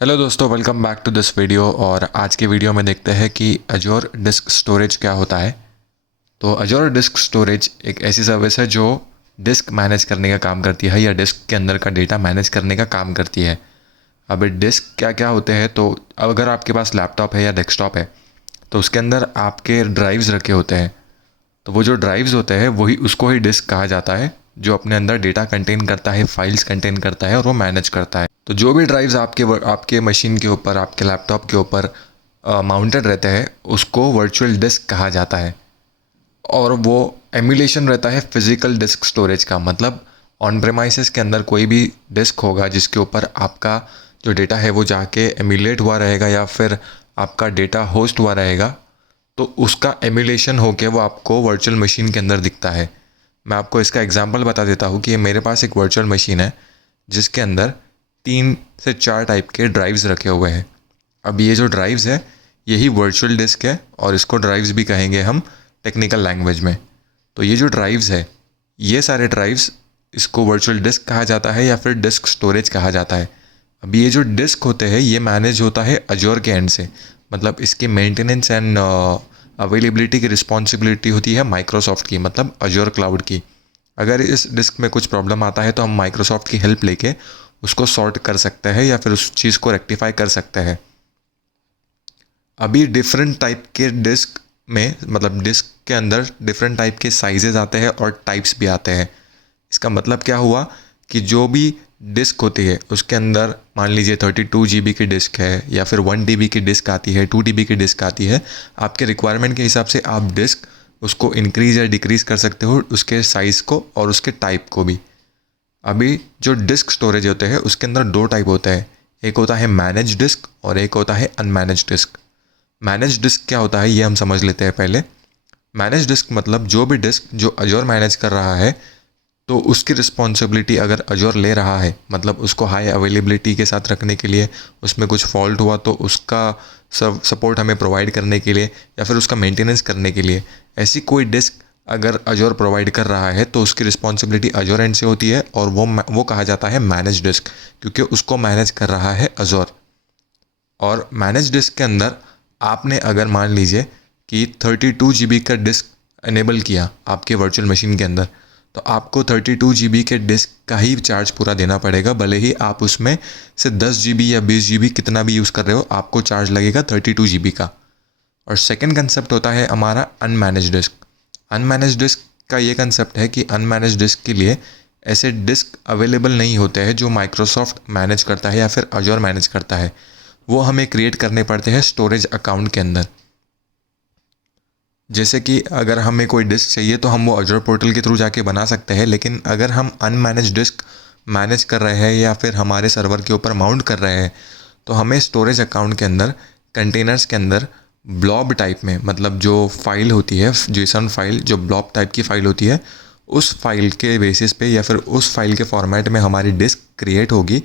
Hello दोस्तों, welcome back to this video. और आज के वीडियो में देखते हैं कि अजोर डिस्क स्टोरेज क्या होता है। तो अजोर डिस्क स्टोरेज एक ऐसी सर्विस है जो डिस्क मैनेज करने का काम करती है या डिस्क के अंदर का डेटा मैनेज करने का काम करती है। अब डिस्क क्या क्या होते हैं, तो अगर आपके पास लैपटॉप है या डेस्कटॉप है तो उसके अंदर आपके ड्राइव्स रखे होते हैं। तो वो जो ड्राइव्स होते हैं वही उसको ही डिस्क कहा जाता है, जो अपने अंदर डेटा कंटेन करता है, फाइल्स कंटेन करता है और वो मैनेज करता है। तो जो भी ड्राइव्स आपके मशीन के ऊपर, आपके लैपटॉप के ऊपर माउंटेड रहते हैं उसको वर्चुअल डिस्क कहा जाता है। और वो एमुलेशन रहता है फिजिकल डिस्क स्टोरेज का। मतलब ऑन प्रेमाइसेस के अंदर कोई भी डिस्क होगा जिसके ऊपर आपका जो डेटा है वो जाके एमुलेट हुआ रहेगा या फिर आपका डेटा होस्ट हुआ रहेगा, तो उसका एमुलेशन होके वो आपको वर्चुअल मशीन के अंदर दिखता है। मैं आपको इसका एग्जांपल बता देता हूँ कि मेरे पास एक वर्चुअल मशीन है जिसके अंदर 3 से 4 टाइप के ड्राइव्स रखे हुए हैं। अब ये जो ड्राइव्स है यही वर्चुअल डिस्क है और इसको ड्राइव्स भी कहेंगे हम टेक्निकल लैंग्वेज में। तो ये जो ड्राइव्स है, ये सारे ड्राइव्स, इसको वर्चुअल डिस्क कहा जाता है या फिर डिस्क स्टोरेज कहा जाता है। अब ये जो डिस्क होते हैं ये मैनेज होता है अजोर के एंड से। मतलब इसकी मेंटेनेंस एंड अवेलेबिलिटी की रिस्पॉन्सिबिलिटी होती है माइक्रोसॉफ्ट की, मतलब अजोर क्लाउड की। अगर इस डिस्क में कुछ प्रॉब्लम आता है तो हम माइक्रोसॉफ्ट की हेल्प लेके उसको सॉर्ट कर सकते हैं या फिर उस चीज़ को रेक्टिफाई कर सकते हैं। अभी डिफरेंट टाइप के डिस्क में, मतलब डिस्क के अंदर डिफरेंट टाइप के साइजेस आते हैं और टाइप्स भी आते हैं। इसका मतलब क्या हुआ कि जो भी डिस्क होती है उसके अंदर मान लीजिए 32 GB की डिस्क है या फिर 1 TB की डिस्क आती है, 2 TB की डिस्क आती है। आपके रिक्वायरमेंट के हिसाब से आप डिस्क उसको इंक्रीज़ या डिक्रीज़ कर सकते हो, उसके साइज़ को और उसके टाइप को भी। अभी जो डिस्क स्टोरेज होते हैं उसके अंदर 2 टाइप होते हैं। एक होता है मैनेज डिस्क और एक होता है अनमैनेज डिस्क। मैनेज डिस्क क्या होता है ये हम समझ लेते हैं पहले। मैनेज डिस्क मतलब जो भी डिस्क जो अजोर मैनेज कर रहा है तो उसकी रिस्पॉन्सिबिलिटी अगर अजोर ले रहा है, मतलब उसको हाई अवेलेबिलिटी के साथ रखने के लिए, उसमें कुछ फॉल्ट हुआ तो उसका सब सपोर्ट हमें प्रोवाइड करने के लिए या फिर उसका मेंटेनेंस करने के लिए, ऐसी कोई डिस्क अगर अजोर प्रोवाइड कर रहा है तो उसकी रिस्पॉन्सिबिलिटी अजोर एंड से होती है और वो कहा जाता है मैनेज डिस्क, क्योंकि उसको मैनेज कर रहा है अजोर। और मैनेज डिस्क के अंदर आपने अगर मान लीजिए कि 32 GB का डिस्क इनेबल किया आपके वर्चुअल मशीन के अंदर, तो आपको 32 GB के डिस्क का ही चार्ज पूरा देना पड़ेगा। भले ही आप उसमें से 10 GB या 20 GB कितना भी यूज़ कर रहे हो, आपको चार्ज लगेगा 32 GB का। और सेकंड कंसेप्ट होता है हमारा अनमैनेज डिस्क। अनमैनेज डिस्क का ये कंसेप्ट है कि अनमैनेज डिस्क के लिए ऐसे डिस्क अवेलेबल नहीं होते हैं जो माइक्रोसॉफ्ट मैनेज करता है या फिर अजोर मैनेज करता है। वो हमें क्रिएट करने पड़ते हैं स्टोरेज अकाउंट के अंदर। जैसे कि अगर हमें कोई डिस्क चाहिए तो हम वो अजोर पोर्टल के थ्रू जाके बना सकते हैं, लेकिन अगर हम अनमैनेज डिस्क मैनेज कर रहे हैं या फिर हमारे सर्वर के ऊपर माउंट कर रहे हैं तो हमें स्टोरेज अकाउंट के अंदर कंटेनर्स के अंदर ब्लॉब टाइप में, मतलब जो फाइल होती है जेसन फाइल, जो ब्लॉब टाइप की फ़ाइल होती है, उस फाइल के बेसिस पे या फिर उस फाइल के फॉर्मेट में हमारी डिस्क क्रिएट होगी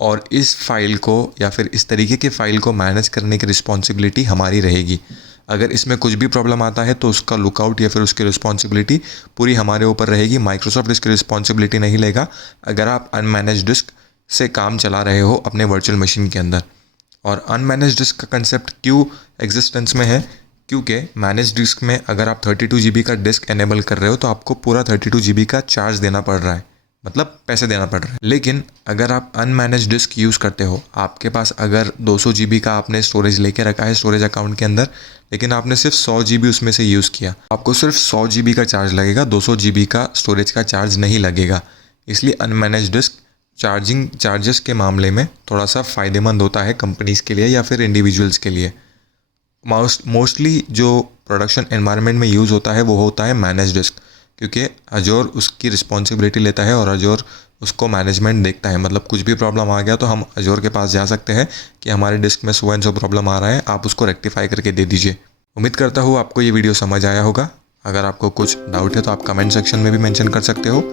और इस फाइल को या फिर इस तरीके की फ़ाइल को मैनेज करने की रिस्पॉन्सिबिलिटी हमारी रहेगी। अगर इसमें कुछ भी प्रॉब्लम आता है तो उसका लुकआउट या फिर उसकी रिस्पॉन्सिबिलिटी पूरी हमारे ऊपर रहेगी। माइक्रोसॉफ्ट इसकी रिस्पॉन्सिबिलिटी नहीं लेगा अगर आप अनमैनेज डिस्क से काम चला रहे हो अपने वर्चुअल मशीन के अंदर। और अनमैनेज डिस्क का कंसेप्ट क्यों एग्जिस्टेंस में है, क्योंकि मैनेज डिस्क में अगर आप 32 GB का डिस्क एनेबल कर रहे हो तो आपको पूरा 32 GB का चार्ज देना पड़ रहा है, मतलब पैसे देना पड़ रहा है। लेकिन अगर आप अनमैनेज डिस्क यूज़ करते हो, आपके पास अगर 200 GB का आपने स्टोरेज लेके रखा है स्टोरेज अकाउंट के अंदर, लेकिन आपने सिर्फ 100 GB उसमें से यूज़ किया, आपको सिर्फ 100 GB का चार्ज लगेगा, 200 GB का स्टोरेज का चार्ज नहीं लगेगा। इसलिए अनमैनेज डिस्क चार्जिंग चार्जेस के मामले में थोड़ा सा फ़ायदेमंद होता है कंपनीज़ के लिए या फिर इंडिविजुअल्स के लिए। मोस्टली जो प्रोडक्शन एनवायरनमेंट में यूज़ होता है वो होता है मैनेज डिस्क, क्योंकि अजोर उसकी रिस्पॉन्सिबिलिटी लेता है और अजोर उसको मैनेजमेंट देखता है। मतलब कुछ भी प्रॉब्लम आ गया तो हम अजोर के पास जा सकते हैं कि हमारे डिस्क में सो एंड सो प्रॉब्लम आ रहा है, आप उसको रेक्टिफाई करके दे दीजिए। उम्मीद करता हूँ आपको ये वीडियो समझ आया होगा। अगर आपको कुछ डाउट है तो आप कमेंट सेक्शन में भी मेंशन कर सकते हो।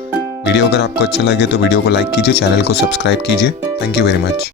वीडियो अगर आपको अच्छा लगे तो वीडियो को लाइक कीजिए, चैनल को सब्सक्राइब कीजिए। Thank you very much.